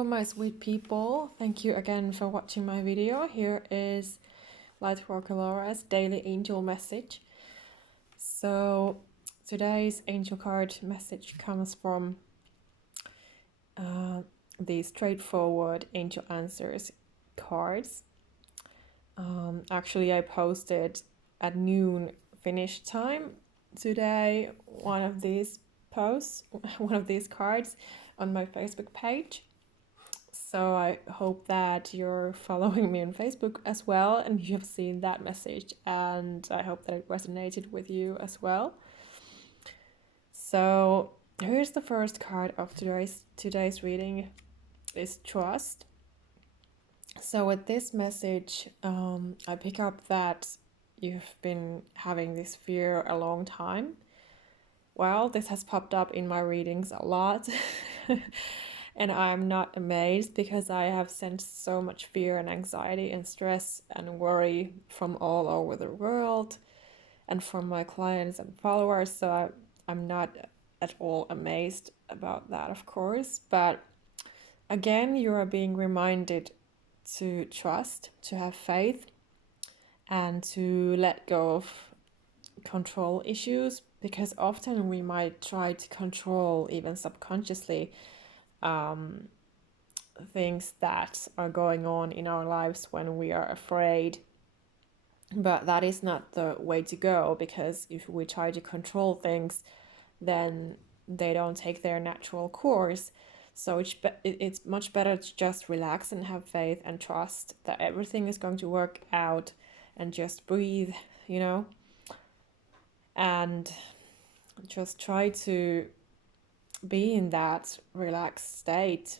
Hello, my sweet people. Thank you again for watching my video. Here is Lightworker Laura's daily angel message. So today's angel card message comes from the straightforward angel answers cards. Actually, I posted at noon Finnish time today one of these posts, one of these cards on my Facebook page. So I hope that you're following me on Facebook as well and you have seen that message, and I hope that it resonated with you as well. So here's the first card of today's reading is trust. So with this message, I pick up that you've been having this fear a long time. Well, this has popped up in my readings a lot. And I'm not amazed because I have sensed so much fear and anxiety and stress and worry from all over the world and from my clients and followers. So I'm not at all amazed about that, of course. But again, you are being reminded to trust, to have faith, and to let go of control issues, because often we might try to control, even subconsciously, things that are going on in our lives when we are afraid. But that is not the way to go, because if we try to control things, then they don't take their natural course. So it's much better to just relax and have faith and trust that everything is going to work out, and just breathe, and just try to be in that relaxed state,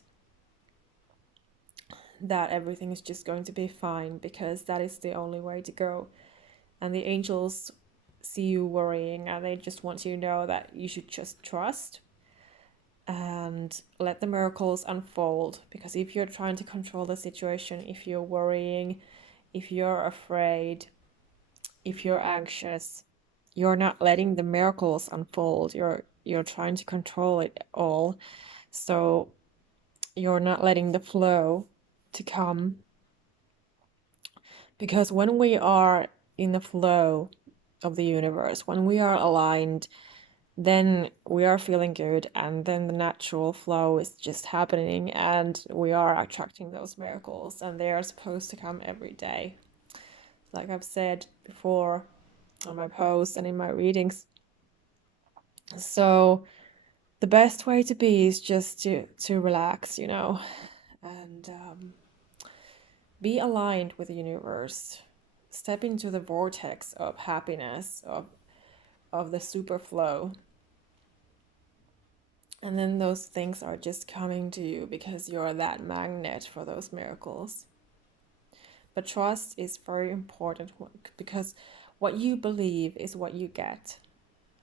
that everything is just going to be fine, because that is the only way to go. And the angels see you worrying, and they just want you to know that you should just trust and let the miracles unfold. Because if you're trying to control the situation, if you're worrying, if you're afraid, if you're anxious, you're not letting the miracles unfold. You're trying to control it all. So you're not letting the flow to come. Because when we are in the flow of the universe, when we are aligned, then we are feeling good, and then the natural flow is just happening, and we are attracting those miracles, and they are supposed to come every day. Like I've said before on my posts and in my readings. So the best way to be is just to relax, and be aligned with the universe. Step into the vortex of happiness, of the super flow. And then those things are just coming to you because you're that magnet for those miracles. But trust is very important, because what you believe is what you get.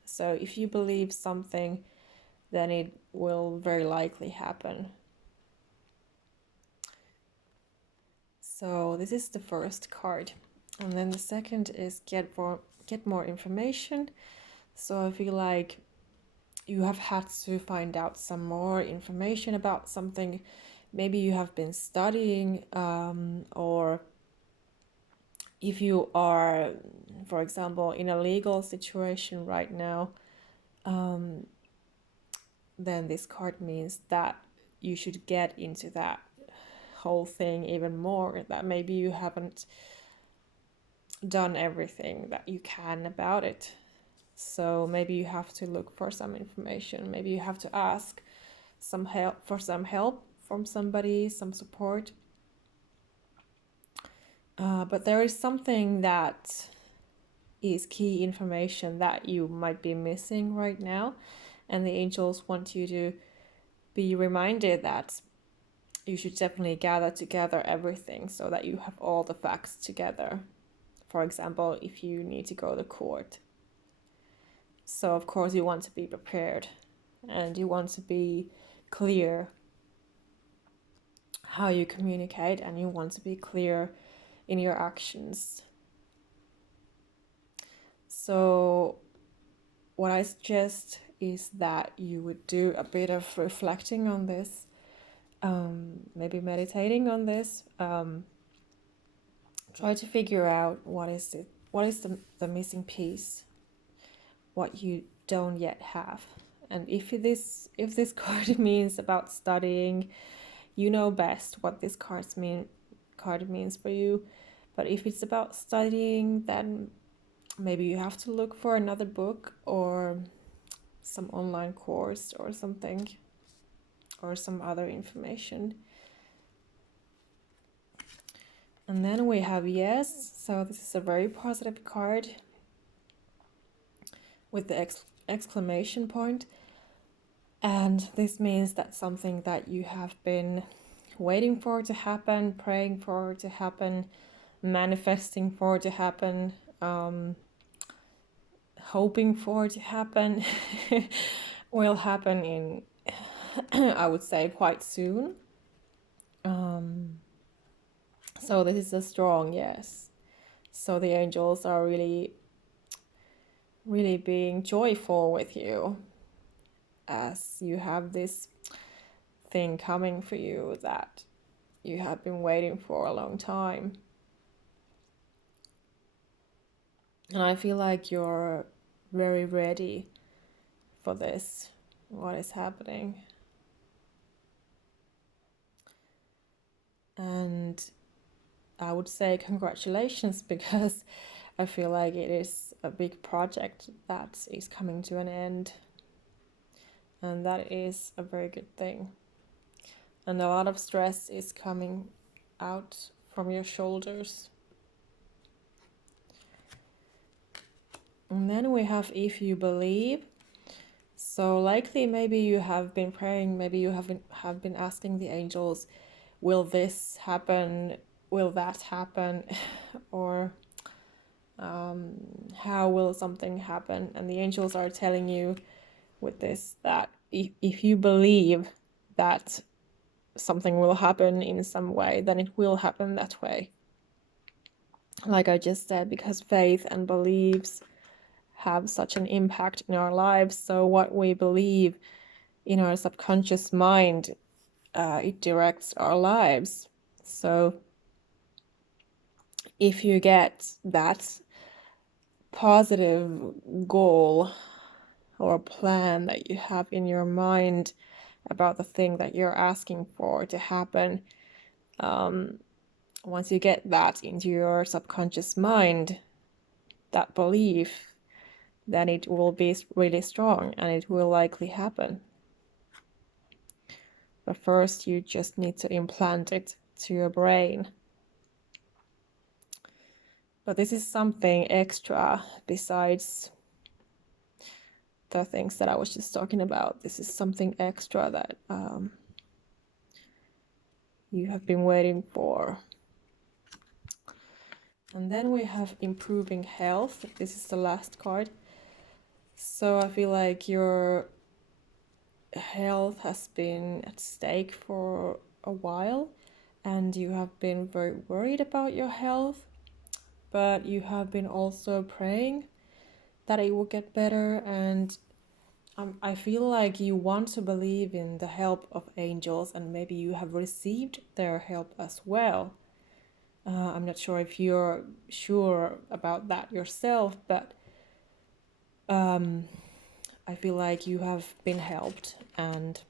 So if you believe something, then it will very likely happen. So this is the first card. And then the second is get more information. So I feel like you have had to find out some more information about something. Maybe you have been studying, or if you are, for example, in a legal situation right now, then this card means that you should get into that whole thing even more, that maybe you haven't done everything that you can about it. So maybe you have to look for some information. Maybe you have to ask some help from somebody, some support. But there is something that is key information that you might be missing right now, and the angels want you to be reminded that you should definitely gather together everything so that you have all the facts together. For example, if you need to go to court. So of course you want to be prepared, and you want to be clear how you communicate, and you want to be clear in your actions. So what I suggest is that you would do a bit of reflecting on this, maybe meditating on this. Try to figure out what is the missing piece, what you don't yet have. And if this card means about studying, you know best what this card means for you. But if it's about studying, then maybe you have to look for another book or some online course or something, or some other information. And then we have yes. So this is a very positive card with the exclamation point. And this means that something that you have been waiting for to happen, praying for to happen, manifesting for to happen, hoping for to happen, will happen in, I would say, quite soon. So this is a strong yes. So the angels are really, really being joyful with you as you have this thing coming for you that you have been waiting for a long time. And I feel like you're very ready for this, what is happening. And I would say congratulations, because I feel like it is a big project that is coming to an end. And that is a very good thing. And a lot of stress is coming out from your shoulders. And then we have if you believe. So likely maybe you have been praying, maybe you have been asking the angels, will this happen? Will that happen? Or how will something happen? And the angels are telling you with this that if you believe that something will happen in some way, then it will happen that way. Like I just said, because faith and beliefs have such an impact in our lives. So what we believe in our subconscious mind, it directs our lives. So if you get that positive goal or plan that you have in your mind about the thing that you're asking for to happen, once you get that into your subconscious mind, that belief, then it will be really strong and it will likely happen. But first, you just need to implant it to your brain. But this is something extra besides the things that I was just talking about. This is something extra that you have been waiting for. And then we have improving health. This is the last card. So I feel like your health has been at stake for a while and you have been very worried about your health, but you have been also praying that it will get better. And I feel like you want to believe in the help of angels, and maybe you have received their help as well. I'm not sure if you're sure about that yourself, but I feel like you have been helped and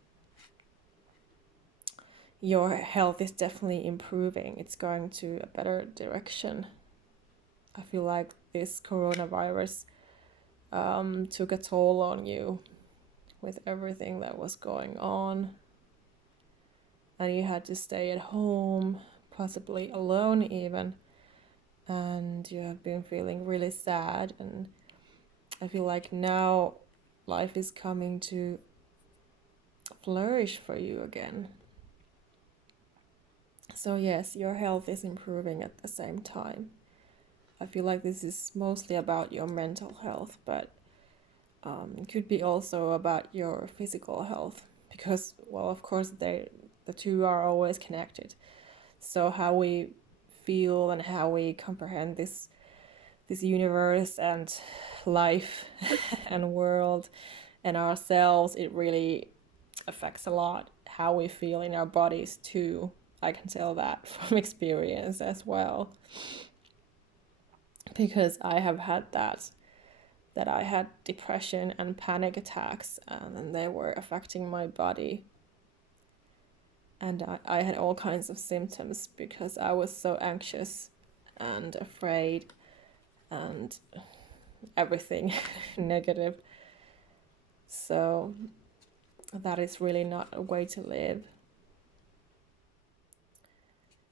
your health is definitely improving. It's going to a better direction. I feel like this coronavirus took a toll on you with everything that was going on. And you had to stay at home, possibly alone even. And you have been feeling really sad. And I feel like now life is coming to flourish for you again. So yes, your health is improving at the same time. I feel like this is mostly about your mental health, but it could be also about your physical health, because, well, of course, the two are always connected. So how we feel and how we comprehend this universe and life and world and ourselves, it really affects a lot how we feel in our bodies too. I can tell that from experience as well, because I have had that I had depression and panic attacks, and they were affecting my body. And I had all kinds of symptoms because I was so anxious and afraid and everything negative. So that is really not a way to live.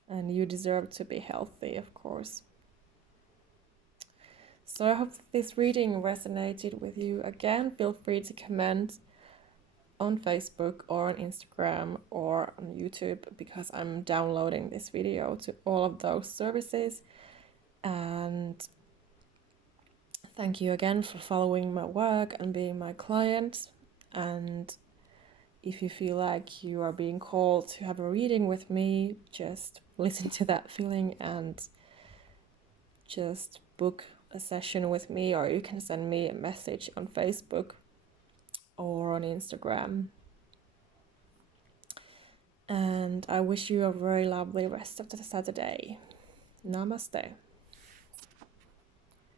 And you deserve to be healthy, of course. So I hope that this reading resonated with you. Again, feel free to comment on Facebook or on Instagram or on YouTube, because I'm downloading this video to all of those services. And thank you again for following my work and being my client. And if you feel like you are being called to have a reading with me, just listen to that feeling and just book a session with me, or you can send me a message on Facebook or on Instagram. And I wish you a very lovely rest of the Saturday. Namaste.